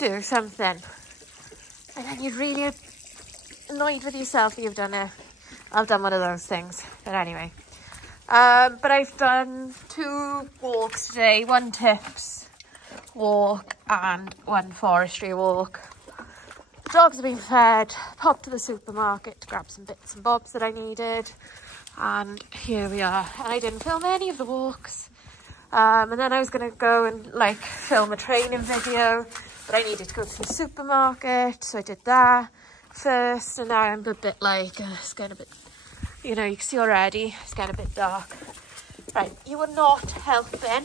you do something and then you're really annoyed with yourself that you've done it. I've done one of those things, but anyway. But I've done 2 walks today, 1 tips walk and 1 forestry walk. Dogs have been fed, popped to the supermarket to grab some bits and bobs that I needed, and here we are. And I didn't film any of the walks, and then I was going to go and like film a training video, but I needed to go to the supermarket, so I did that first. And now I'm a bit like it's getting a bit, you know, you can see already it's getting a bit dark. Right, you are not helping.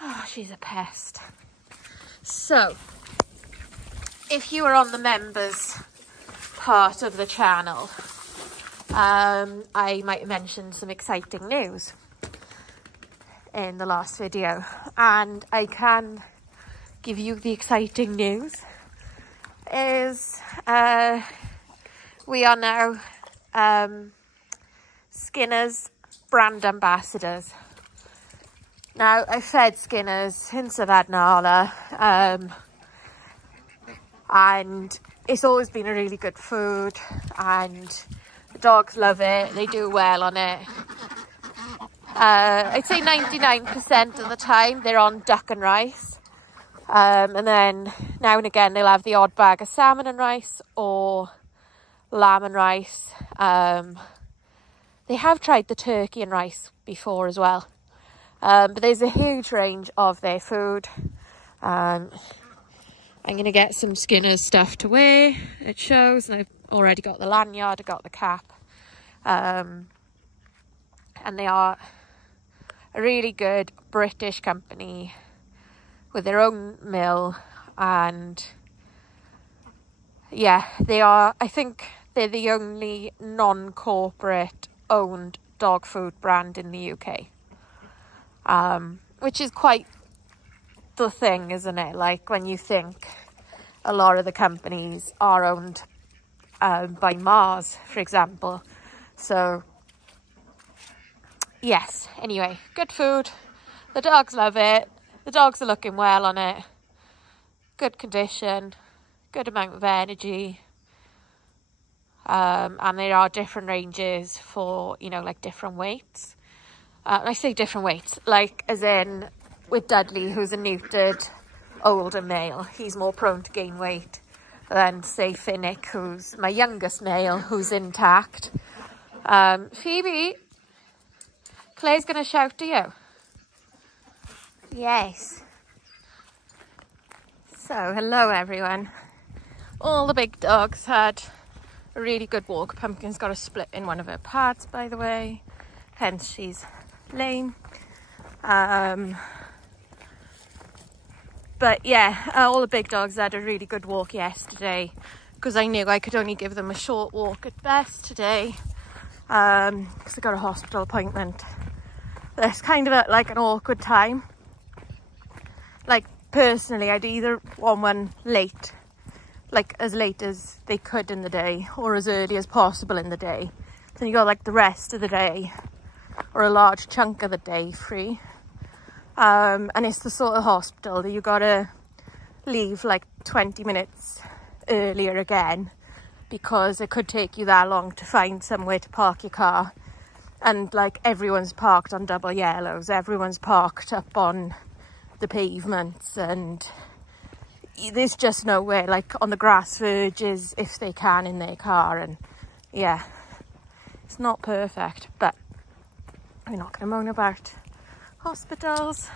Oh, she's a pest. So, if you are on the members part of the channel, I might have mentioned some exciting news in the last video, and I can give you the exciting news is we are now Skinner's brand ambassadors. Now, I've fed Skinner's since I've had Nala, and it's always been a really good food, and the dogs love it. They do well on it. I'd say 99% of the time they're on duck and rice, and then now and again they'll have the odd bag of salmon and rice or lamb and rice. They have tried the turkey and rice before as well. But there's a huge range of their food. I'm going to get some Skinner's stuff to wear. It shows, and I've already got the lanyard, I got the cap. And they are a really good British company with their own mill. And yeah, they are, I think they're the only non-corporate owned dog food brand in the UK. Which is quite the thing, isn't it? Like when you think a lot of the companies are owned by Mars, for example. So yes, anyway, good food. The dogs love it. The dogs are looking well on it. Good condition, good amount of energy. And there are different ranges for, you know, like different weights. I say different weights, like as in with Dudley, who's a neutered older male, he's more prone to gain weight than say Finnick, who's my youngest male, who's intact. Phoebe, Clay's going to shout to you. Yes. So, hello everyone. All the big dogs had a really good walk. Pumpkin's got a split in one of her pads, by the way, hence she's lame. But yeah, all the big dogs had a really good walk yesterday, because I knew I could only give them a short walk at best today, because I got a hospital appointment. It's kind of like an awkward time. Like personally, I'd either want one late, like as late as they could in the day, or as early as possible in the day. Then you got like the rest of the day or a large chunk of the day free. And it's the sort of hospital that you gotta leave like 20 minutes earlier again, because it could take you that long to find somewhere to park your car. And like everyone's parked on double yellows, everyone's parked up on the pavements, and there's just nowhere, like on the grass verges if they can, in their car. And yeah, it's not perfect, but we're not going to moan about hospitals.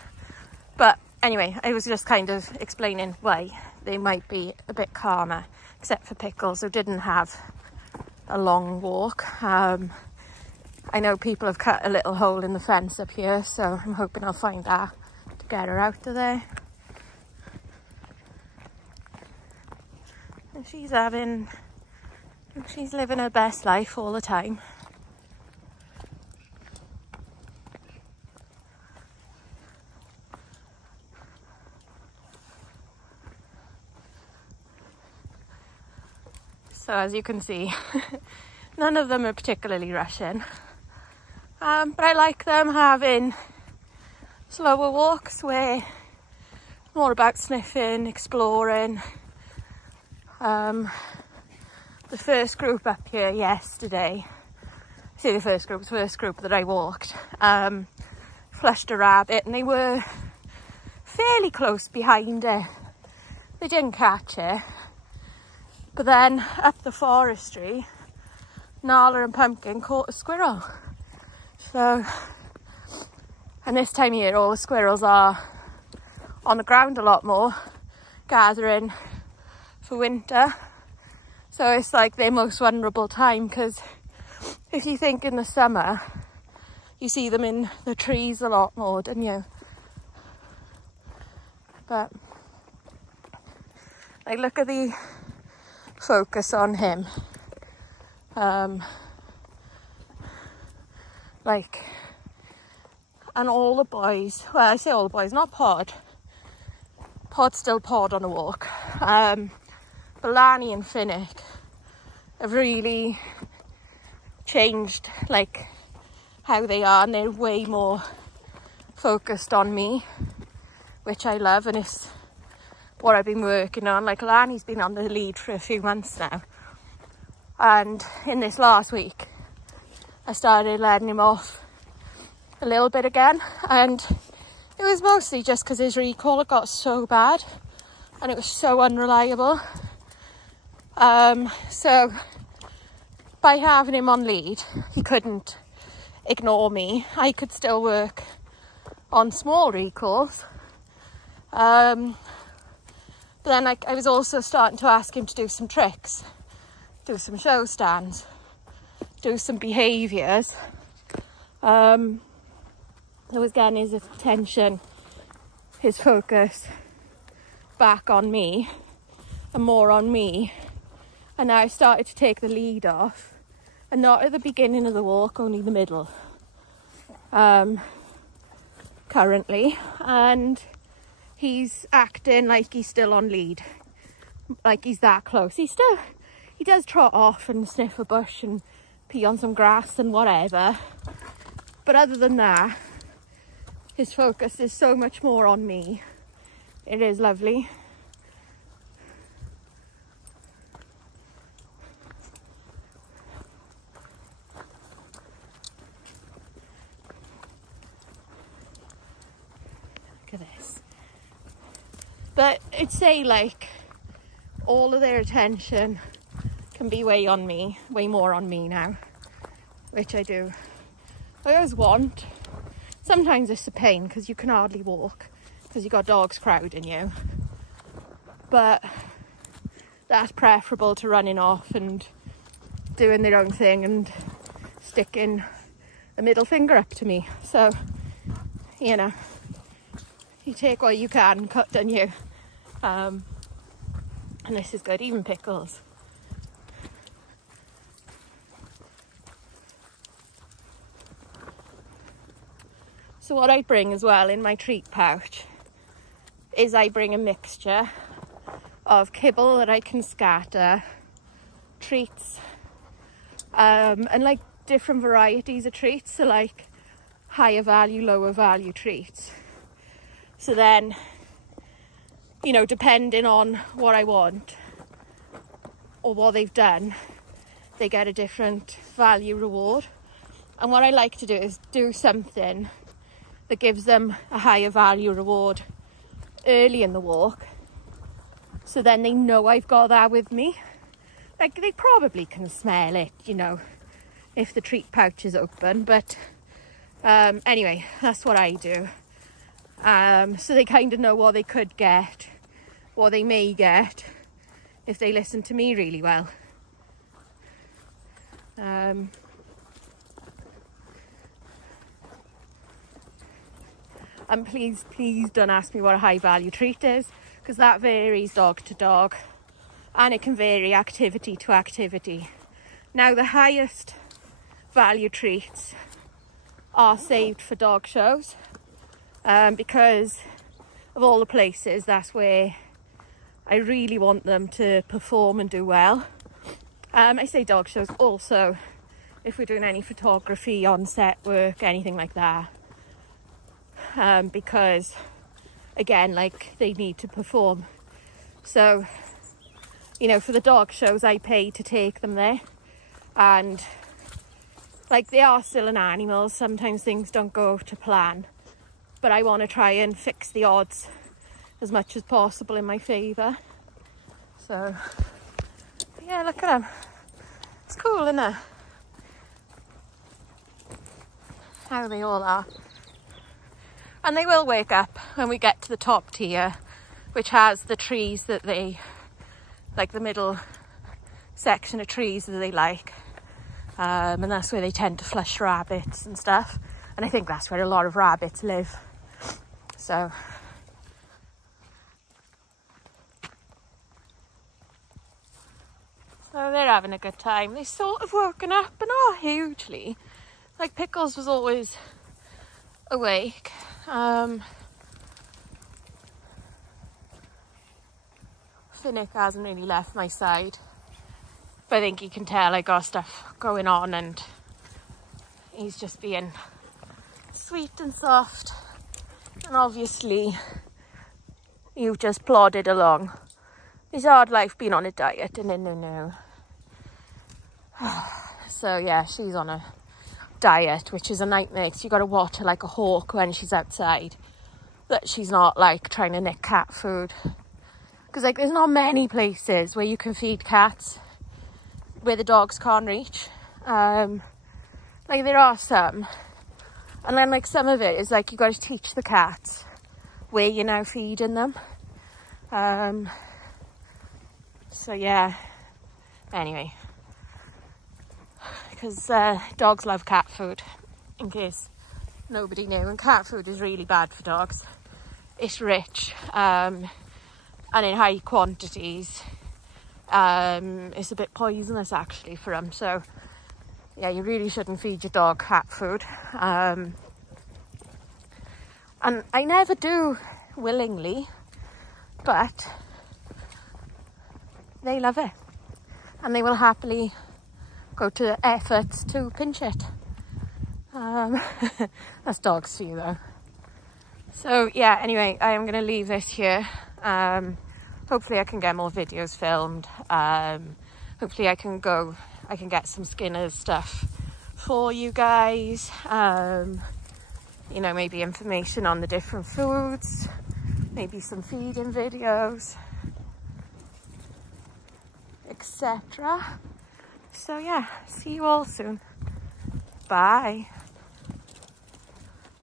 But anyway, I was just kind of explaining why they might be a bit calmer, except for Pickles, who didn't have a long walk. I know people have cut a little hole in the fence up here, so I'm hoping I'll find that to get her out of there. And she's living her best life all the time. So as you can see, none of them are particularly rushing. But I like them having slower walks where more about sniffing, exploring. The first group up here yesterday, I say the first group that I walked, flushed a rabbit, and they were fairly close behind it. They didn't catch it. But then up the forestry, Nala and Pumpkin caught a squirrel. So, and this time of year all the squirrels are on the ground a lot more, gathering for winter. So it's like their most vulnerable time, because if you think in the summer, you see them in the trees a lot more, don't you? But like, look at the focus on him. Like, and all the boys, well, I say all the boys, not Pod. Pod's still Pod on a walk. But Lani and Finnick have really changed, like, how they are, and they're way more focused on me, which I love, and it's what I've been working on. Like, Lani's been on the lead for a few months now, and in this last week I started letting him off a little bit again, and it was mostly just because his recall had got so bad and it was so unreliable. So by having him on lead, he couldn't ignore me. I could still work on small recalls. But then I was also starting to ask him to do some tricks, do some show stands, do some behaviours. I was getting his attention, his focus back on me and more on me. And now I started to take the lead off, and not at the beginning of the walk, only the middle, currently. And he's acting like he's still on lead, like he's that close. He does trot off and sniff a bush and pee on some grass and whatever. But other than that, his focus is so much more on me. It is lovely. Look at this. But I'd say, like, all of their attention can be way more on me now, which I do. I always want. Sometimes it's a pain because you can hardly walk because you've got dogs crowding you. But that's preferable to running off and doing their own thing and sticking a middle finger up to me. So, you know, you take what you can, cut, don't you? And this is good, even pickles. So what I bring as well in my treat pouch is I bring a mixture of kibble that I can scatter, treats, and like different varieties of treats, so like higher value, lower value treats. So then, you know, depending on what I want or what they've done, they get a different value reward. And what I like to do is do something that gives them a higher value reward early in the walk, so then they know I've got that with me. Like, they probably can smell it, you know, if the treat pouch is open, but anyway, that's what I do. So they kind of know what they could get, what they may get if they listen to me really well. And please don't ask me what a high value treat is, because that varies dog to dog, and it can vary activity to activity. Now, the highest value treats are saved for dog shows, because of all the places, that's where I really want them to perform and do well. I say dog shows, also if we're doing any photography, on set work, anything like that. Because again, like they need to perform. So, you know, for the dog shows I pay to take them there, and like they are still an animal. Sometimes things don't go to plan, but I want to try and fix the odds as much as possible in my favour. So yeah, look at them. It's cool, isn't it? How they all are. And they will wake up when we get to the top tier, which has the trees that they like, the middle section of trees that they like. And that's where they tend to flush rabbits and stuff. And I think that's where a lot of rabbits live. So they're having a good time. They've sort of woken up, but not hugely. Like Pickles was always awake. Finnick hasn't really left my side, but I think you can tell I got stuff going on, and he's just being sweet and soft. And obviously you've just plodded along. It's hard life being on a diet, and no. So yeah, she's on a diet, which is a nightmare, because you got to watch her like a hawk when she's outside, that she's not like trying to nick cat food, because like there's not many places where you can feed cats where the dogs can't reach. Like there are some, and then like some of it is like you got to teach the cats where you're now feeding them. So yeah, anyway, because dogs love cat food, in case nobody knew, and cat food is really bad for dogs. It's rich, and in high quantities. It's a bit poisonous actually for them, so yeah, you really shouldn't feed your dog cat food. And I never do willingly, but they love it, and they will happily go to efforts to pinch it. That's dogs for you though. So yeah, anyway, I am going to leave this here. Hopefully I can get more videos filmed. Hopefully I can get some Skinner's stuff for you guys. You know, maybe information on the different foods, maybe some feeding videos, etc. So yeah, see you all soon. Bye.